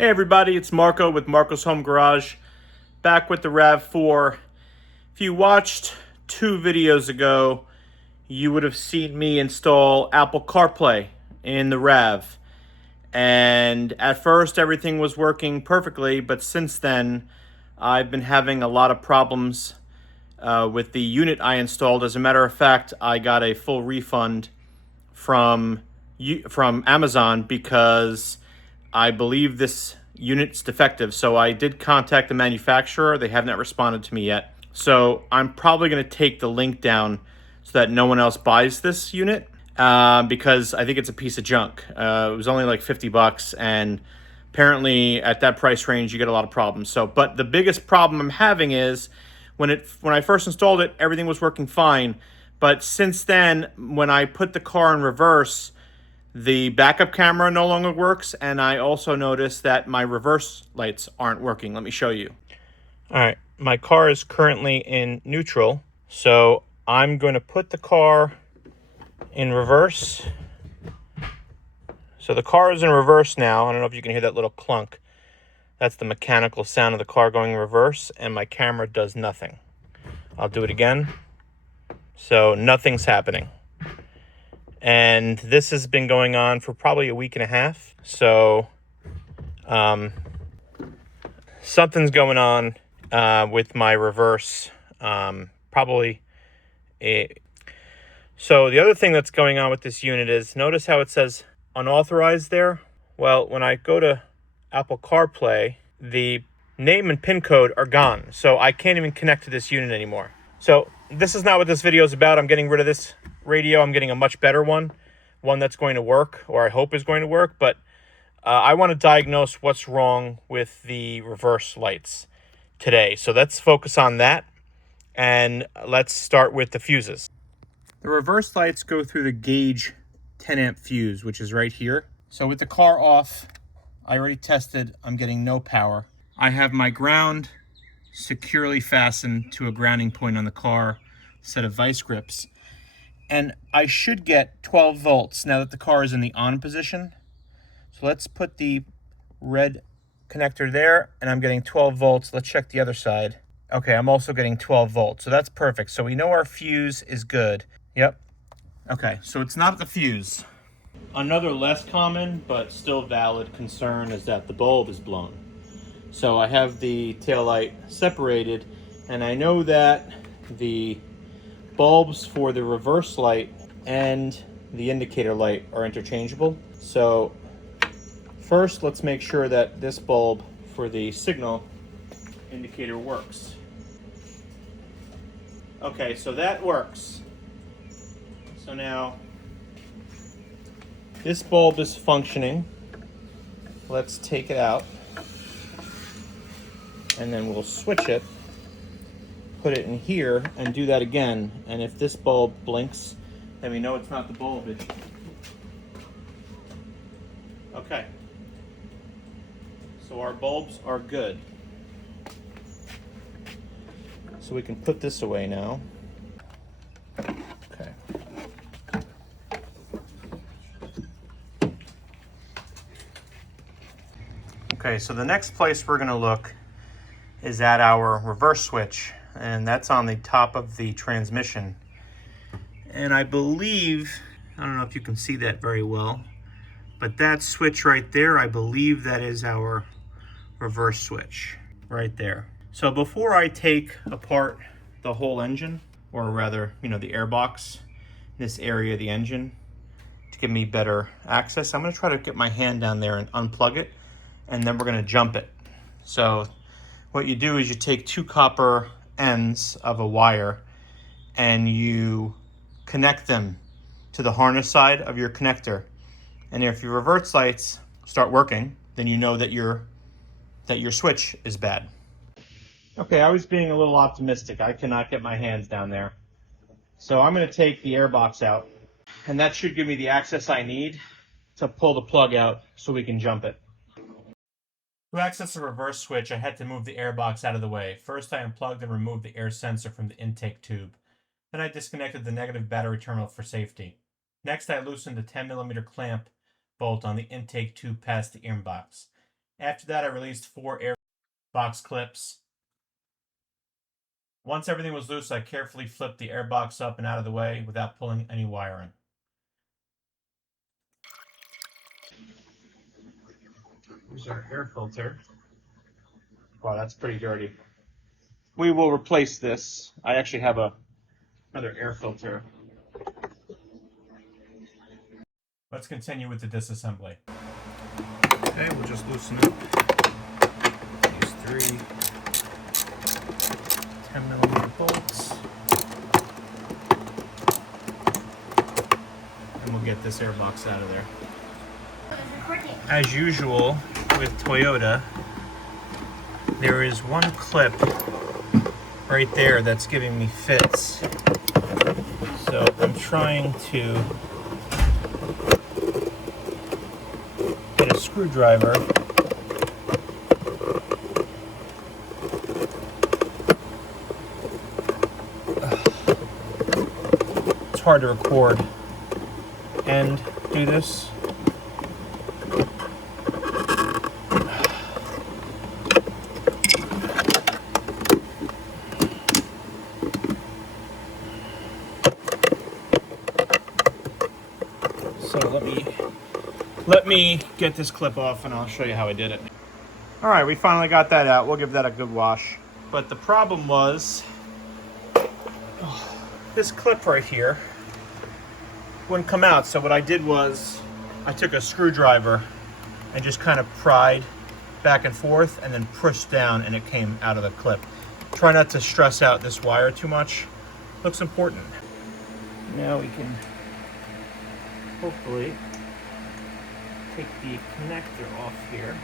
Hey everybody, it's Marco with Marco's Home Garage, back with the RAV4. If you watched 2 videos ago, you would have seen me install Apple CarPlay in the RAV. And at first everything was working perfectly, but since then I've been having a lot of problems with the unit I installed. As a matter of fact, I got a full refund from Amazon because I believe this unit's defective. So I did contact the manufacturer. They have not responded to me yet. So I'm probably going to take the link down so that no one else buys this unit because I think it's a piece of junk. It was only like 50 bucks, and apparently at that price range you get a lot of problems. So, but the biggest problem I'm having is when I first installed it, everything was working fine. But since then, when I put the car in reverse, the backup camera no longer works, and I also noticed that my reverse lights aren't working. Let me show you. All right, my car is currently in neutral, so I'm going to put the car in reverse. So the car is in reverse now. I don't know if you can hear that little clunk. That's the mechanical sound of the car going in reverse, and my camera does nothing. I'll do it again. So nothing's happening. And this has been going on for probably a week and a half. So something's going on with my reverse. So the other thing that's going on with this unit is, notice how it says unauthorized there? Well, when I go to Apple CarPlay, the name and PIN code are gone. So I can't even connect to this unit anymore. So this is not what this video is about. I'm getting rid of this radio. I'm getting a much better one that's going to work, or I hope is going to work. But I want to diagnose what's wrong with the reverse lights today. So let's focus on that, and let's start with the fuses. The reverse lights go through the gauge 10 amp fuse, which is right here. So with the car off, I already tested, I'm getting no power. I have my ground securely fastened to a grounding point on the car, set of vice grips, and I should get 12 volts now that the car is in the on position. So let's put the red connector there, and I'm getting 12 volts. Let's check the other side. Okay, I'm also getting 12 volts, so that's perfect. So we know our fuse is good. Yep. Okay, so it's not the fuse. Another less common but still valid concern is that the bulb is blown. So I have the taillight separated, and I know that the bulbs for the reverse light and the indicator light are interchangeable. So first, let's make sure that this bulb for the signal indicator works. Okay, so that works. So now this bulb is functioning. Let's take it out, and then we'll switch it, put it in here, and do that again. And if this bulb blinks, then we know it's not the bulb. Okay. So our bulbs are good. So we can put this away now. Okay. Okay, so the next place we're going to look is at our reverse switch, and that's on the top of the transmission. And I believe, I don't know if you can see that very well, but that switch right there, I believe that is our reverse switch right there. So before I take apart the whole engine, or rather, the airbox, this area of the engine, to give me better access, I'm going to try to get my hand down there and unplug it, and then we're going to jump it. So what you do is you take 2 copper ends of a wire and you connect them to the harness side of your connector. And if your reverse lights start working, then you know that your switch is bad. Okay, I was being a little optimistic. I cannot get my hands down there. So I'm going to take the airbox out, and that should give me the access I need to pull the plug out so we can jump it. To access the reverse switch, I had to move the airbox out of the way. First, I unplugged and removed the air sensor from the intake tube. Then I disconnected the negative battery terminal for safety. Next, I loosened the 10mm clamp bolt on the intake tube past the inbox. After that, I released 4 air box clips. Once everything was loose, I carefully flipped the air box up and out of the way without pulling any wiring. Here's our air filter. Wow, that's pretty dirty. We will replace this. I actually have another air filter. Let's continue with the disassembly. Okay, we'll just loosen up these 3 10mm bolts. And we'll get this air box out of there. As usual with Toyota, there is one clip right there that's giving me fits. So I'm trying to get a screwdriver it's hard to record and do this. So let me get this clip off and I'll show you how I did it. All right, we finally got that out. We'll give that a good wash. But the problem was this clip right here wouldn't come out. So what I did was I took a screwdriver and just kind of pried back and forth and then pushed down and it came out of the clip. Try not to stress out this wire too much. Looks important. Now we can hopefully take the connector off here.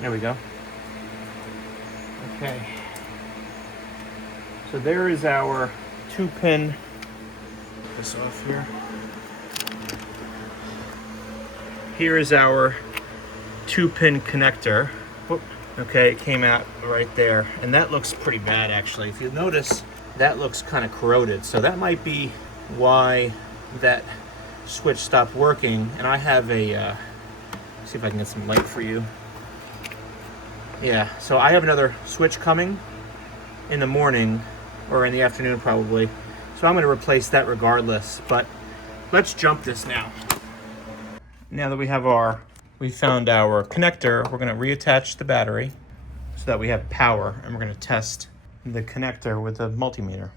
There we go. Okay. So there is our 2-pin. Put this off here. Here is our 2-pin connector. Whoop. Okay, it came out right there. And that looks pretty bad, actually. If you notice, that looks kind of corroded. So that might be why that switch stopped working. And I have a, see if I can get some light for you. Yeah, so I have another switch coming in the morning, or in the afternoon probably. So I'm going to replace that regardless. But let's jump this now. Now that we found our connector, we're going to reattach the battery so that we have power, and we're going to test the connector with a multimeter.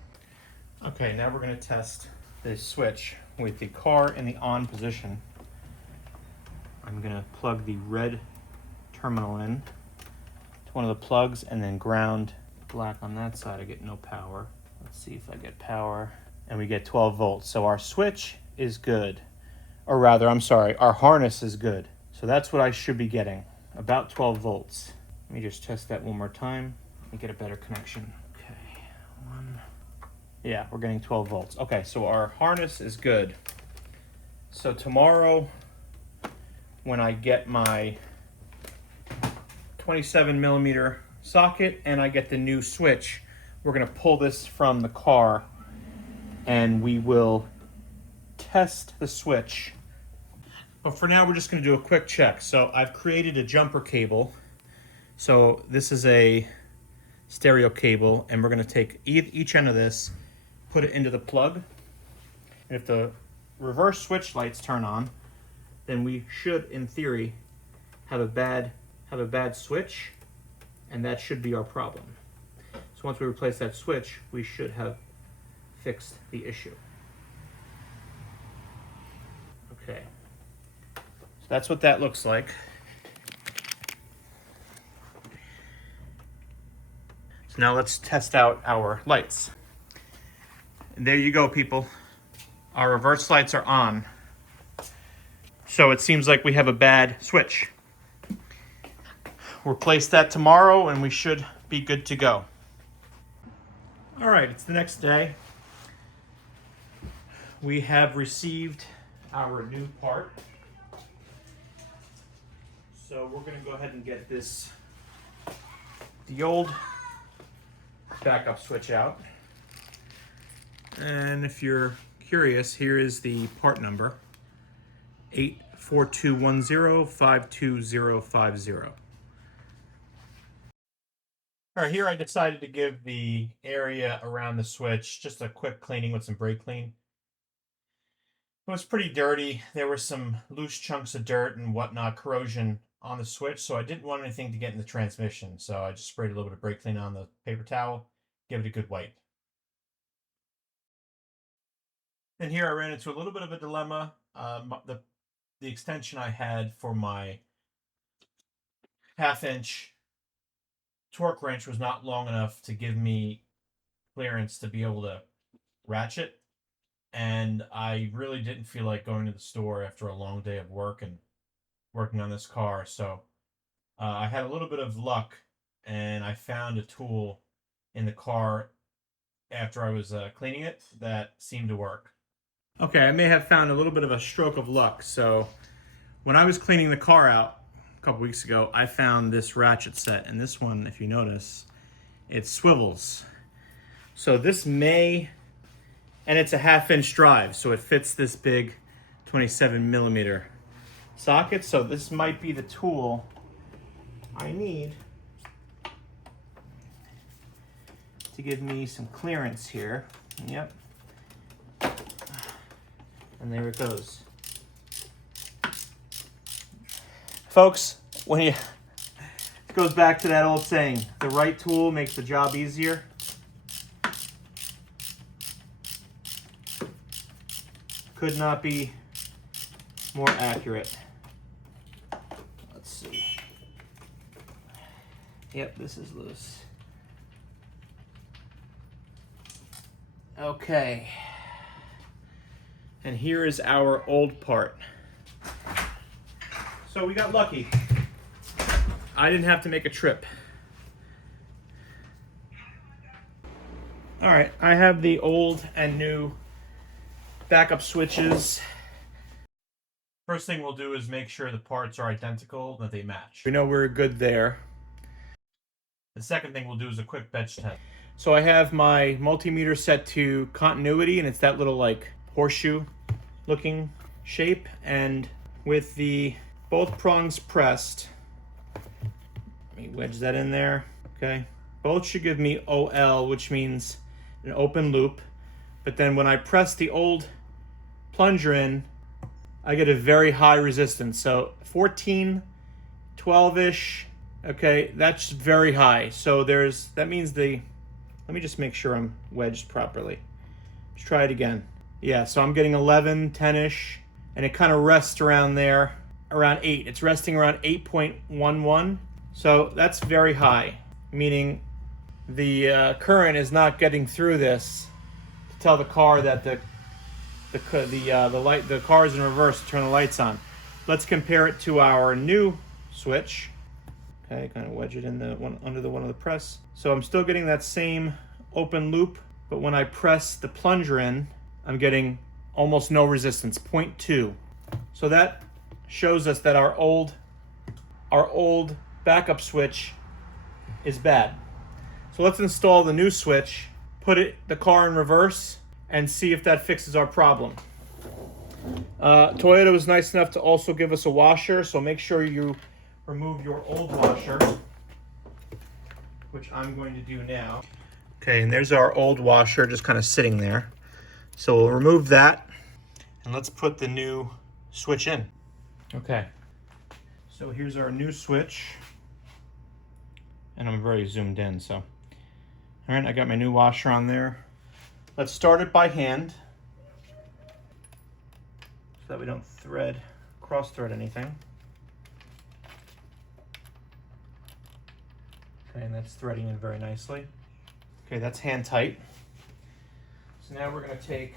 Okay, now we're going to test the switch with the car in the on position. I'm going to plug the red terminal in to one of the plugs and then ground black on that side. I get no power. Let's see if I get power. And we get 12 volts. So our switch is good. Or rather, I'm sorry, our harness is good. So that's what I should be getting, about 12 volts. Let me just test that one more time and get a better connection. Okay, yeah, we're getting 12 volts. Okay, so our harness is good. So tomorrow, when I get my 27mm socket and I get the new switch, we're gonna pull this from the car and we will test the switch. But for now, we're just going to do a quick check. So I've created a jumper cable. So this is a stereo cable, and we're going to take each end of this, put it into the plug. And if the reverse switch lights turn on, then we should, in theory, have a bad switch, and that should be our problem. So once we replace that switch, we should have fixed the issue. Okay. So that's what that looks like. So now let's test out our lights. And there you go, people. Our reverse lights are on. So it seems like we have a bad switch. We'll replace that tomorrow and we should be good to go. All right, it's the next day. We have received our new part. So we're going to go ahead and get the old backup switch out. And if you're curious, here is the part number, 84210-52050. All right, here I decided to give the area around the switch just a quick cleaning with some brake clean. It was pretty dirty. There were some loose chunks of dirt and whatnot, corrosion on the switch, so I didn't want anything to get in the transmission. So I just sprayed a little bit of brake clean on the paper towel, give it a good wipe. Then here I ran into a little bit of a dilemma. The extension I had for my 1/2 inch torque wrench was not long enough to give me clearance to be able to ratchet. And I really didn't feel like going to the store after a long day of work and working on this car. So I had a little bit of luck, and I found a tool in the car after I was cleaning it that seemed to work. Okay, I may have found a little bit of a stroke of luck. So when I was cleaning the car out a couple weeks ago, I found this ratchet set, and this one, if you notice, it swivels. So this may, and it's a 1/2 inch drive, so it fits this big 27mm socket. So this might be the tool I need to give me some clearance here. Yep. And there it goes. Folks, it goes back to that old saying, the right tool makes the job easier. Could not be more accurate. Let's see. Yep, this is loose. Okay. And here is our old part. So we got lucky. I didn't have to make a trip. All right, I have the old and new backup switches. First thing we'll do is make sure the parts are identical, that they match. We know we're good there. The second thing we'll do is a quick bench test. So I have my multimeter set to continuity, and it's that little like horseshoe looking shape, and with the both prongs pressed, let me wedge that in there. Okay, both should give me OL, which means an open loop. But then when I press the old plunger in, I get a very high resistance. So 14, 12-ish, okay, that's very high. So that means let me just make sure I'm wedged properly. Let's try it again. Yeah, so I'm getting 11, 10-ish, and it kind of rests around there, around 8. It's resting around 8.11. So that's very high, meaning the current is not getting through this to tell the car that the car is in reverse to turn the lights on. Let's compare it to our new switch. Okay, kind of wedge it in under the one of the press. So I'm still getting that same open loop, but when I press the plunger in, I'm getting almost no resistance, 0.2. So that shows us that our old backup switch is bad. So let's install the new switch, put the car in reverse, and see if that fixes our problem. Toyota was nice enough to also give us a washer, so make sure you remove your old washer, which I'm going to do now. Okay, and there's our old washer just kind of sitting there. So we'll remove that, and let's put the new switch in. Okay, so here's our new switch, and I'm very zoomed in, so. All right, I got my new washer on there. Let's start it by hand so that we don't cross thread anything. Okay, and that's threading in very nicely. Okay, that's hand tight. So now we're going to take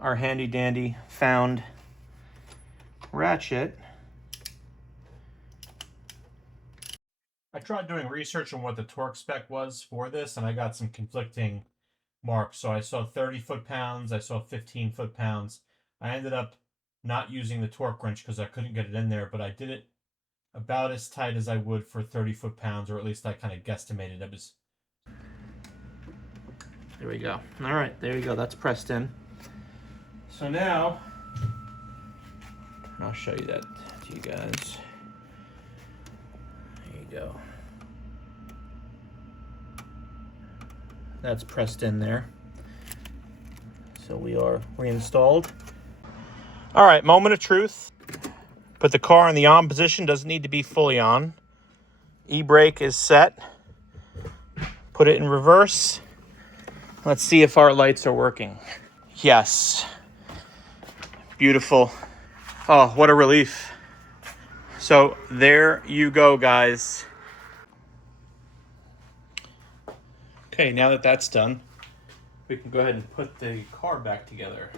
our handy dandy found ratchet. I tried doing research on what the torque spec was for this, and I got some conflicting marks. So I saw 30 foot-pounds, I saw 15 foot-pounds. I ended up not using the torque wrench because I couldn't get it in there, but I did it about as tight as I would for 30 foot-pounds, or at least I kind of guesstimated it was. There we go. All right, there you go. That's pressed in. So now, I'll show you that to you guys. There you go. That's pressed in there. So we are reinstalled. All right, moment of truth. Put the car in the on position. Doesn't need to be fully on. E-brake is set. Put it in reverse. Let's see if our lights are working. Yes. Beautiful. Oh, what a relief. So there you go, guys. Okay, now that that's done, we can go ahead and put the car back together.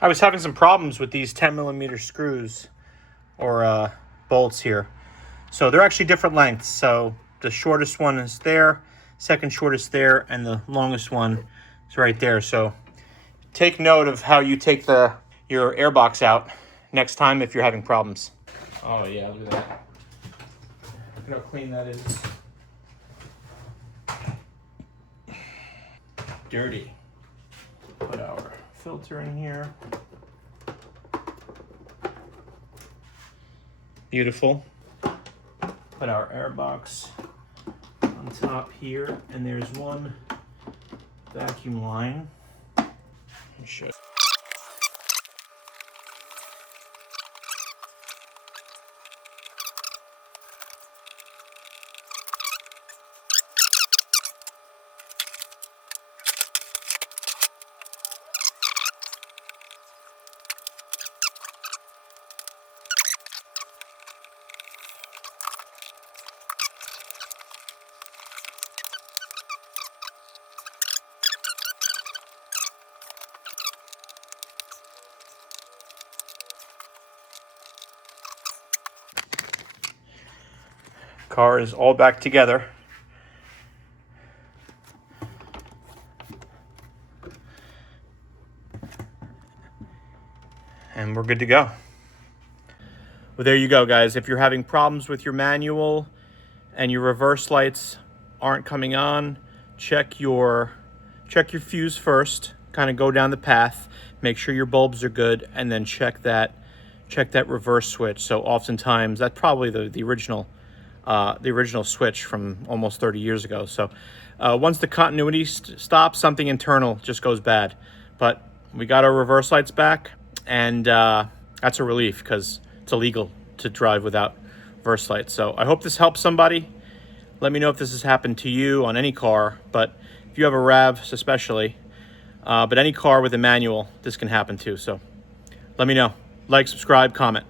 I was having some problems with these 10mm screws or bolts here. So they're actually different lengths. So the shortest one is there, second shortest there, and the longest one is right there. So take note of how you take your airbox out next time if you're having problems. Oh yeah, look at that. Look how clean that is. Dirty. Put our filter in here. Beautiful. Put our airbox on top here, and there's one vacuum line. Show. Car is all back together. And we're good to go. Well, there you go, guys. If you're having problems with your manual and your reverse lights aren't coming on, check your fuse first. Kind of go down the path, make sure your bulbs are good, and then check that reverse switch. So oftentimes that's probably the original switch from almost 30 years ago. So once the continuity stops, something internal just goes bad. But we got our reverse lights back, and that's a relief because it's illegal to drive without reverse lights. So I hope this helps somebody. Let me know if this has happened to you on any car, but if you have a RAV especially, but any car with a manual, this can happen too. So let me know. Like, subscribe, comment.